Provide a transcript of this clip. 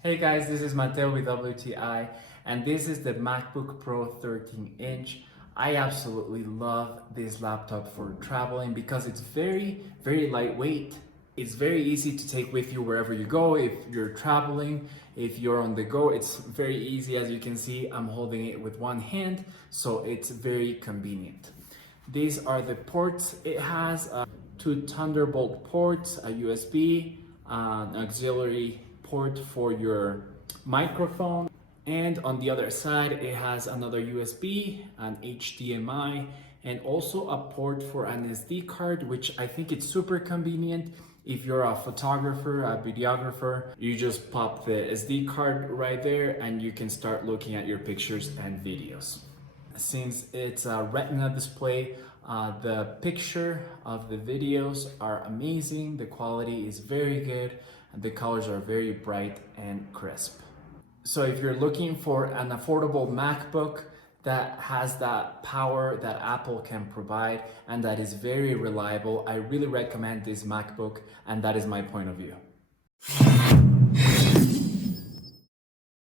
Hey guys, this is Mateo with WTI, and this is the MacBook Pro 13-inch. I absolutely love this laptop for traveling because it's very lightweight. It's very easy to take with you wherever you go. If you're traveling, if you're on the go, it's very easy. As you can see, I'm holding it with one hand, so it's very convenient. These are the ports. It has two Thunderbolt ports, a USB, an auxiliary port for your microphone, and on the other side it has another USB, an HDMI, and also a port for an SD card, which I think it's super convenient. If you're a photographer, a videographer, you just pop the SD card right there and you can start looking at your pictures and videos. Since it's a Retina display, the picture of the videos are amazing, the quality is very good, and the colors are very bright and crisp. So if you're looking for an affordable MacBook that has that power that Apple can provide and that is very reliable, I really recommend this MacBook, and that is my point of view.